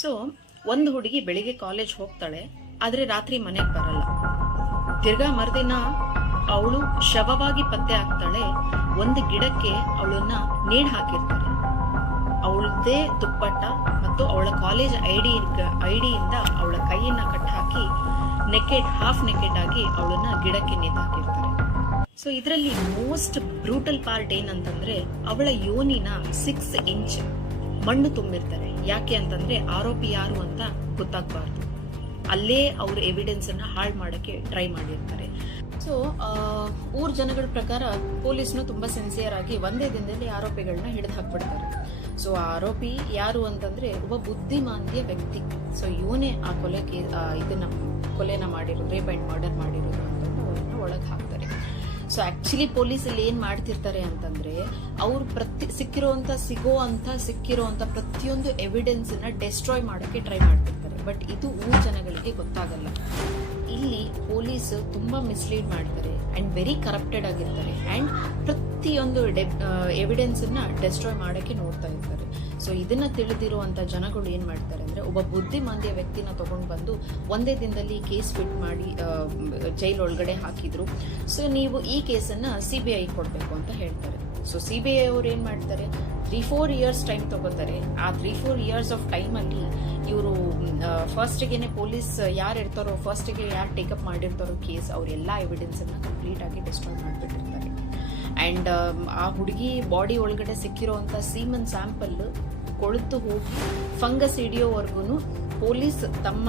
So ಒಂದು ಹುಡುಗಿ ಬೆಳಿಗ್ಗೆ ಕಾಲೇಜ್ ಹೋಗ್ತಾಳೆ, ಆದ್ರೆ ರಾತ್ರಿ ಮನೆಗೆ ಬರಲ್ಲ. ತಿರ್ಗಾ ಮರುದಿನ ಅವಳು ಶವವಾಗಿ ಪತ್ತೆ ಆಗ್ತಾಳೆ. ಒಂದು ಗಿಡಕ್ಕೆ ಅವಳನ್ನ ನೇಣು ಹಾಕಿರ್ತಾರೆ. ಅವಳದೇ ದುಪ್ಪಟ್ಟ ಮತ್ತು ಅವಳ ಕಾಲೇಜ್ ಐಡಿಯಿಂದ ಅವಳ ಕೈಯನ್ನ ಕಟ್ ಹಾಕಿ ಹಾಫ್ ನೆಕೆಡ್ ಆಗಿ ಅವಳನ್ನ ಗಿಡಕ್ಕೆ ನೇತು ಹಾಕಿರ್ತಾರೆ. ಸೊ ಇದರಲ್ಲಿ ಮೋಸ್ಟ್ ಬ್ರೂಟಲ್ ಪಾರ್ಟ್ ಏನಂತಂದ್ರೆ, ಅವಳ ಯೋನಿನ 6 ಇಂಚ್ ಮಣ್ಣು ತುಂಬಿರ್ತಾರೆ. ಯಾಕೆ ಅಂತಂದ್ರೆ ಆರೋಪಿ ಯಾರು ಅಂತ ಗೊತ್ತಾಗಬಾರ್ದು. ಅಲ್ಲೇ ಅವ್ರ ಎವಿಡೆನ್ಸ್ ಅನ್ನ ಹಾಳು ಮಾಡಕ್ಕೆ ಟ್ರೈ ಮಾಡಿರ್ತಾರೆ. ಸೊ ಊರ್ ಜನಗಳ ಪ್ರಕಾರ ಪೊಲೀಸ್ನು ತುಂಬಾ ಸಿನ್ಸಿಯರ್ ಆಗಿ ಒಂದೇ ದಿನದಲ್ಲಿ ಆರೋಪಿಗಳನ್ನ ಹಿಡಿದು ಹಾಕ್ಬಿಡ್ತಾರೆ. ಸೊ ಆರೋಪಿ ಯಾರು ಅಂತಂದ್ರೆ ಒಬ್ಬ ಬುದ್ಧಿಮಾಂದ್ಯ ವ್ಯಕ್ತಿ. ಸೊ ಇವನೇ ಆ ಕೊಲೆನ ಮಾಡಿರೋದು, ರೇಪ್ ಅಂಡ್ ಮರ್ಡರ್ ಮಾಡಿರೋದು ಅಂತ ಅವ್ರನ್ನ ಒಳಗೆ ಹಾಕ್ತಾರೆ. ಸೊ ಆಕ್ಚುಲಿ ಪೊಲೀಸಲ್ಲಿ ಏನ್ ಮಾಡ್ತಿರ್ತಾರೆ ಅಂತಂದ್ರೆ, ಅವ್ರು ಸಿಕ್ಕಿರೋಂತ ಪ್ರತಿಯೊಂದು ಎವಿಡೆನ್ಸ್ ನ ಡೆಸ್ಟ್ರಾಯ್ ಮಾಡಕ್ಕೆ ಟ್ರೈ ಮಾಡ್ತಿರ್ತಾರೆ. ಬಟ್ ಇದು ಊರ್ ಜನಗಳಿಗೆ ಗೊತ್ತಾಗಲ್ಲ. ಇಲ್ಲಿ ಪೊಲೀಸ್ ತುಂಬಾ ಮಿಸ್ಲೀಡ್ ಮಾಡ್ತಾರೆ ಅಂಡ್ ವೆರಿ ಕರಪ್ಟೆಡ್ ಆಗಿರ್ತಾರೆ ಅಂಡ್ ಪ್ರತಿಯೊಂದು ಎವಿಡೆನ್ಸ್ ನ ಡೆಸ್ಟ್ರಾಯ್ ಮಾಡಕ್ಕೆ ನೋಡ್ತಾ ಇರ್ತಾರೆ. ಸೊ ಇದನ್ನ ತಿಳಿದಿರುವಂತ ಜನಗಳು ಏನ್ ಮಾಡ್ತಾರೆ ಅಂದ್ರೆ, ಒಬ್ಬ ಬುದ್ಧಿಮಾಂದ್ಯ ವ್ಯಕ್ತಿನ ತಗೊಂಡ್ ಬಂದು ಒಂದೇ ದಿನದಲ್ಲಿ ಕೇಸ್ ಫಿಟ್ ಮಾಡಿ ಜೈಲ್ ಒಳಗಡೆ ಹಾಕಿದ್ರು. ಸೊ ನೀವು ಈ ಕೇಸನ್ನ CBI ಕೊಡ್ಬೇಕು ಅಂತ ಹೇಳ್ತಾರೆ. ಸೊ CBI ಅವ್ರು ಏನ್ ಮಾಡ್ತಾರೆ, 3-4 ಇಯರ್ಸ್ ಟೈಮ್ ತಗೋತಾರೆ. ಆ 3-4 ಇಯರ್ಸ್ ಆಫ್ ಟೈಮ್ ಅಲ್ಲಿ ಇವರು ಫಸ್ಟ್ಗೆನೆ ಪೊಲೀಸ್ ಯಾರು ಇರ್ತಾರೋ, ಫಸ್ಟ್ಗೆ ಯಾರು ಟೇಕಪ್ ಮಾಡಿರ್ತಾರೋ ಕೇಸ್, ಅವ್ರೆಲ್ಲಾ ಎವಿಡೆನ್ಸ್ ಅನ್ನ ಕಂಪ್ಲೀಟ್ ಆಗಿ ಡಿಸ್ಟ್ರಾಯ್ ಮಾಡಿಬಿಟ್ಟಿರ್ತಾರೆ. ಅಂಡ್ ಆ ಹುಡುಗಿ ಬಾಡಿ ಒಳಗಡೆ ಸಿಕ್ಕಿರೋಂತ ಸೀಮನ್ ಸ್ಯಾಂಪಲ್ ಕೊಳೆತು ಹೋಗಿ ಫಂಗಸ್ ಹಿಡಿಯೋವರೆಗೂ ಪೊಲೀಸ್ ತಮ್ಮ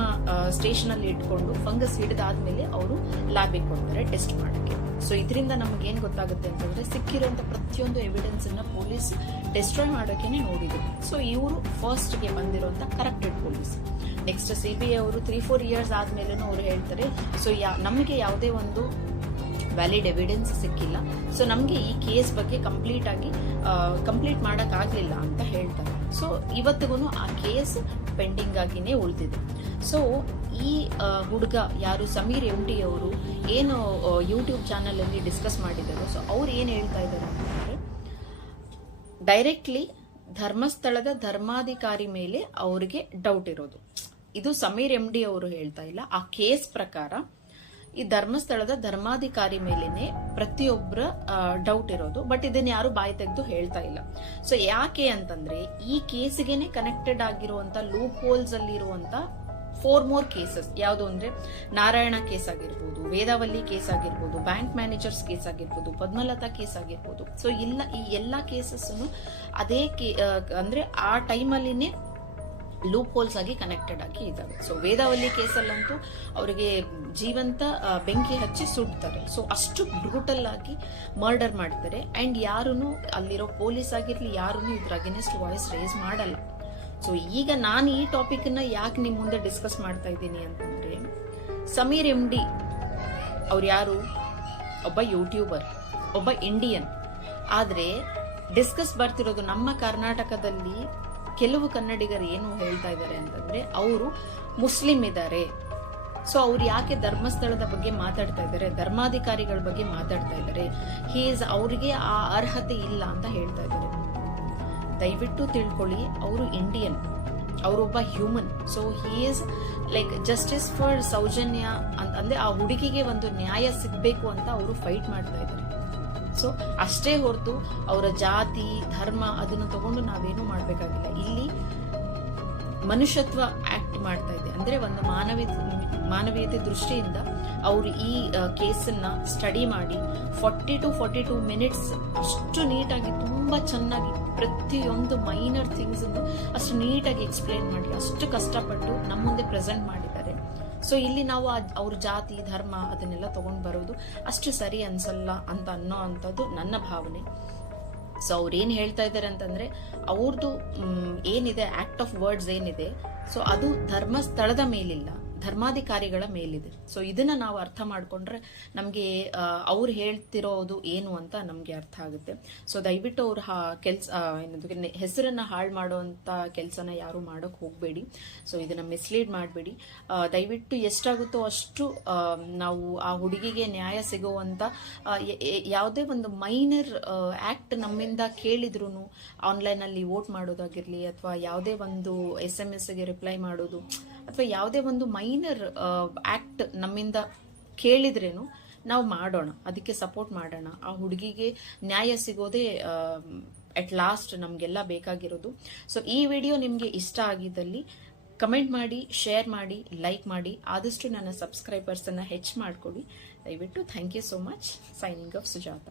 ಸ್ಟೇಷನ್ ಅಲ್ಲಿ ಇಟ್ಕೊಂಡು ಫಂಗಸ್ ಹಿಡಿದಾದ್ಮೇಲೆ ಅವರು ಲ್ಯಾಬಿಗೆ ಕೊಡ್ತಾರೆ ಟೆಸ್ಟ್ ಮಾಡಕ್ಕೆ. ಸೊ ಇದರಿಂದ ನಮ್ಗೆ ಏನ್ ಗೊತ್ತಾಗುತ್ತೆ ಅಂತಂದ್ರೆ, ಸಿಕ್ಕಿರುವಂತ ಪ್ರತಿಯೊಂದು ಎವಿಡೆನ್ಸ್ ಅನ್ನ ಪೊಲೀಸ್ ಡೆಸ್ಟ್ರಾಯ್ ಮಾಡೋಕೆನೆ ನೋಡಿದ್ರು. ಸೊ ಇವರು ಫಸ್ಟ್ ಗೆ ಬಂದಿರುವಂತ ಕರಪ್ಟೆಡ್ ಪೊಲೀಸ್. ನೆಕ್ಸ್ಟ್ CBI ಅವರು 3-4 ಇಯರ್ಸ್ ಆದ್ಮೇಲೆ ಅವ್ರು ಹೇಳ್ತಾರೆ, ಸೊ ನಮಗೆ ಯಾವುದೇ ಒಂದು ವ್ಯಾಲಿಡ್ ಎವಿಡೆನ್ಸ್ ಸಿಕ್ಕಿಲ್ಲ, ಸೊ ನಮ್ಗೆ ಈ ಕೇಸ್ ಬಗ್ಗೆ ಕಂಪ್ಲೀಟ್ ಮಾಡಕ್ ಆಗ್ಲಿಲ್ಲ ಅಂತ ಹೇಳ್ತಾರೆ. ಸೊ ಇವತ್ತಿಗೂ ಆ ಕೇಸ್ ಪೆಂಡಿಂಗ್ ಆಗಿನೇ ಉಳಿದಿದೆ. ಸೊ ಈ ಹುಡುಗ ಯಾರು ಸಮೀರ್ MD ಅವರು ಏನು ಯೂಟ್ಯೂಬ್ ಚಾನಲ್ ಅಲ್ಲಿ ಡಿಸ್ಕಸ್ ಮಾಡಿದ್ದಾರೆ, ಸೊ ಅವ್ರು ಏನ್ ಹೇಳ್ತಾ ಇದ್ದಾರೆ ಅಂತಂದ್ರೆ, ಡೈರೆಕ್ಟ್ಲಿ ಧರ್ಮಸ್ಥಳದ ಧರ್ಮಾಧಿಕಾರಿ ಮೇಲೆ ಅವ್ರಿಗೆ ಡೌಟ್ ಇರೋದು. ಇದು ಸಮೀರ್ MD ಅವರು ಹೇಳ್ತಾ ಇಲ್ಲ. ಆ ಕೇಸ್ ಪ್ರಕಾರ ಈ ಧರ್ಮಸ್ಥಳದ ಧರ್ಮಾಧಿಕಾರಿ ಮೇಲೇನೆ ಪ್ರತಿಯೊಬ್ಬರ ಡೌಟ್ ಇರೋದು. ಬಟ್ ಇದನ್ನ ಯಾರು ಬಾಯಿ ತೆಗೆದು ಹೇಳ್ತಾ ಇಲ್ಲ. ಸೊ ಯಾಕೆ ಅಂತಂದ್ರೆ, ಈ ಕೇಸ್ಗೆನೆ ಕನೆಕ್ಟೆಡ್ ಆಗಿರುವಂತ ಲೂಪ್ ಹೋಲ್ಸ್ ಅಲ್ಲಿ ಇರುವಂತ 4 more ಕೇಸಸ್ ಯಾವುದು ಅಂದ್ರೆ, ನಾರಾಯಣ ಕೇಸ್ ಆಗಿರ್ಬೋದು, ವೇದಾವಲ್ಲಿ ಕೇಸ್ ಆಗಿರ್ಬೋದು, ಬ್ಯಾಂಕ್ ಮ್ಯಾನೇಜರ್ಸ್ ಕೇಸ್ ಆಗಿರ್ಬೋದು, ಪದ್ಮಲತಾ ಕೇಸ್ ಆಗಿರ್ಬೋದು. ಸೊ ಈ ಎಲ್ಲಾ ಕೇಸಸ್ ಅದೇ ಅಂದ್ರೆ ಆ ಟೈಮಲ್ಲಿನೇ ಲೂಪ್ ಹೋಲ್ಸ್ ಆಗಿ ಕನೆಕ್ಟೆಡ್ ಆಗಿ ಇದಾವೆ. ಸೊ ವೇದಾವಲ್ಲಿ ಕೇಸಲ್ಲಂತೂ ಅವರಿಗೆ ಜೀವಂತ ಬೆಂಕಿ ಹಚ್ಚಿ ಸುಡ್ತಾರೆ. ಸೊ ಅಷ್ಟು ಬ್ರೂಟಲ್ ಆಗಿ ಮರ್ಡರ್ ಮಾಡ್ತಾರೆ. ಅಂಡ್ ಯಾರೂನು ಅಲ್ಲಿರೋ ಪೊಲೀಸ್ ಆಗಿರ್ಲಿ ಯಾರೂನು ಇದ್ರ ಅಗೇನೆಸ್ಟ್ ವಾಯ್ಸ್ ರೇಸ್ ಮಾಡಲ್ಲ. ಸೊ ಈಗ ನಾನು ಈ ಟಾಪಿಕ್ ನ ಯಾಕೆ ನಿಮ್ ಮುಂದೆ ಡಿಸ್ಕಸ್ ಮಾಡ್ತಾ ಇದ್ದೀನಿ ಅಂತಂದ್ರೆ, ಸಮೀರ್ MD ಅವ್ರು ಯಾರು, ಒಬ್ಬ ಯೂಟ್ಯೂಬರ್, ಒಬ್ಬ ಇಂಡಿಯನ್. ಆದ್ರೆ ಡಿಸ್ಕಸ್ ಬರ್ತಿರೋದು ನಮ್ಮ ಕರ್ನಾಟಕದಲ್ಲಿ ಕೆಲವು ಕನ್ನಡಿಗರು ಏನು ಹೇಳ್ತಾ ಇದ್ದಾರೆ ಅಂತಂದ್ರೆ, ಅವರು ಮುಸ್ಲಿಂ ಇದ್ದಾರೆ. ಸೊ ಅವ್ರು ಯಾಕೆ ಧರ್ಮಸ್ಥಳದ ಬಗ್ಗೆ ಮಾತಾಡ್ತಾ ಇದ್ದಾರೆ, ಧರ್ಮಾಧಿಕಾರಿಗಳ ಬಗ್ಗೆ ಮಾತಾಡ್ತಾ ಇದ್ದಾರೆ, ಅವ್ರಿಗೆ ಆ ಅರ್ಹತೆ ಇಲ್ಲ ಅಂತ ಹೇಳ್ತಾ ಇದ್ದಾರೆ. ದಯವಿಟ್ಟು ತಿಳ್ಕೊಳ್ಳಿ, ಅವರು ಇಂಡಿಯನ್, ಅವರೊಬ್ಬ human. So is like justice for Soujanya ಅಂದ್ರೆ ಆ ಹುಡುಗಿಗೆ ಒಂದು ನ್ಯಾಯ ಸಿಗ್ಬೇಕು ಅಂತ ಅವರು ಫೈಟ್ ಮಾಡ್ತಾ ಇದ್ದಾರೆ. ಸೊ ಅಷ್ಟೇ ಹೊರತು ಅವರ ಜಾತಿ ಧರ್ಮ ಅದನ್ನು ತಗೊಂಡು ನಾವೇನು ಮಾಡ್ಬೇಕಾಗಿಲ್ಲ. ಇಲ್ಲಿ ಮನುಷ್ಯತ್ವ ಆಕ್ಟ್ ಮಾಡ್ತಾ ಇದೆ. ಅಂದ್ರೆ ಒಂದು ಮಾನವೀಯತೆ ದೃಷ್ಟಿಯಿಂದ ಅವರು ಈ ಕೇಸನ್ನ ಸ್ಟಡಿ ಮಾಡಿ 40 to 42 minutes ಅಷ್ಟು ನೀಟಾಗಿ, ತುಂಬಾ ಚೆನ್ನಾಗಿ ಪ್ರತಿಯೊಂದು ಮೈನರ್ ಥಿಂಗ್ಸ್ ಅಷ್ಟು ನೀಟಾಗಿ ಎಕ್ಸ್ಪ್ಲೈನ್ ಮಾಡಿ, ಅಷ್ಟು ಕಷ್ಟಪಟ್ಟು ನಮ್ಮ ಮುಂದೆ ಪ್ರೆಸೆಂಟ್ ಮಾಡಿದ್ದಾರೆ. ಸೊ ಇಲ್ಲಿ ನಾವು ಅವ್ರ ಜಾತಿ ಧರ್ಮ ಅದನ್ನೆಲ್ಲ ತಗೊಂಡ್ ಬರೋದು ಅಷ್ಟು ಸರಿ ಅನ್ಸಲ್ಲ ಅಂತ ಅನ್ನೋ ಅಂತದ್ದು ನನ್ನ ಭಾವನೆ. ಸೊ ಅವ್ರೇನ್ ಹೇಳ್ತಾ ಇದ್ದಾರೆ ಅಂತಂದ್ರೆ, ಅವ್ರದ್ದು ಏನಿದೆ ಆಕ್ಟ್ ಆಫ್ ವರ್ಡ್ಸ್ ಏನಿದೆ, ಸೊ ಅದು ಧರ್ಮಸ್ಥಳದ ಮೇಲಿಲ್ಲ, ಧರ್ಮಾಧಿಕಾರಿಗಳ ಮೇಲಿದೆ. ಸೊ ಇದನ್ನ ನಾವು ಅರ್ಥ ಮಾಡ್ಕೊಂಡ್ರೆ ನಮ್ಗೆ ಅವ್ರು ಹೇಳ್ತಿರೋದು ಏನು ಅಂತ ನಮ್ಗೆ ಅರ್ಥ ಆಗುತ್ತೆ. ಸೊ ದಯವಿಟ್ಟು ಅವ್ರ ಹೆಸರನ್ನ ಹಾಳು ಮಾಡುವಂತ ಕೆಲಸನ ಯಾರು ಮಾಡಕ್ ಹೋಗ್ಬೇಡಿ. ಸೊ ಇದನ್ನ ಮಿಸ್ಲೀಡ್ ಮಾಡಬೇಡಿ. ದಯವಿಟ್ಟು ಎಷ್ಟಾಗುತ್ತೋ ಅಷ್ಟು ನಾವು ಆ ಹುಡುಗಿಗೆ ನ್ಯಾಯ ಸಿಗುವಂತ ಯಾವುದೇ ಒಂದು ಮೈನರ್ ಆಕ್ಟ್ ನಮ್ಮಿಂದ ಕೇಳಿದ್ರು ಆನ್ಲೈನ್ ಅಲ್ಲಿ ವೋಟ್ ಮಾಡೋದಾಗಿರ್ಲಿ, ಅಥವಾ ಯಾವುದೇ ಒಂದು SMS ಗೆ ರಿಪ್ಲೈ ಮಾಡೋದು, ಅಥವಾ ಯಾವುದೇ ಒಂದು ಮೈನರ್ ಆಕ್ಟ್ ನಮ್ಮಿಂದ ಕೇಳಿದ್ರೇನು ನಾವು ಮಾಡೋಣ, ಅದಕ್ಕೆ ಸಪೋರ್ಟ್ ಮಾಡೋಣ. ಆ ಹುಡುಗಿಗೆ ನ್ಯಾಯ ಸಿಗೋದೇ ಅಟ್ ಲಾಸ್ಟ್ ನಮ್ಗೆಲ್ಲ ಬೇಕಾಗಿರೋದು. ಸೊ ಈ ವಿಡಿಯೋ ನಿಮ್ಗೆ ಇಷ್ಟ ಆಗಿದ್ದಲ್ಲಿ ಕಮೆಂಟ್ ಮಾಡಿ, ಶೇರ್ ಮಾಡಿ, ಲೈಕ್ ಮಾಡಿ. ಆದಷ್ಟು ನನ್ನ ಸಬ್ಸ್ಕ್ರೈಬರ್ಸ್ ಅನ್ನ ಹೆಚ್ಚು ಮಾಡ್ಕೊಡಿ ದಯವಿಟ್ಟು. Thank you so much. Signing off Sujata.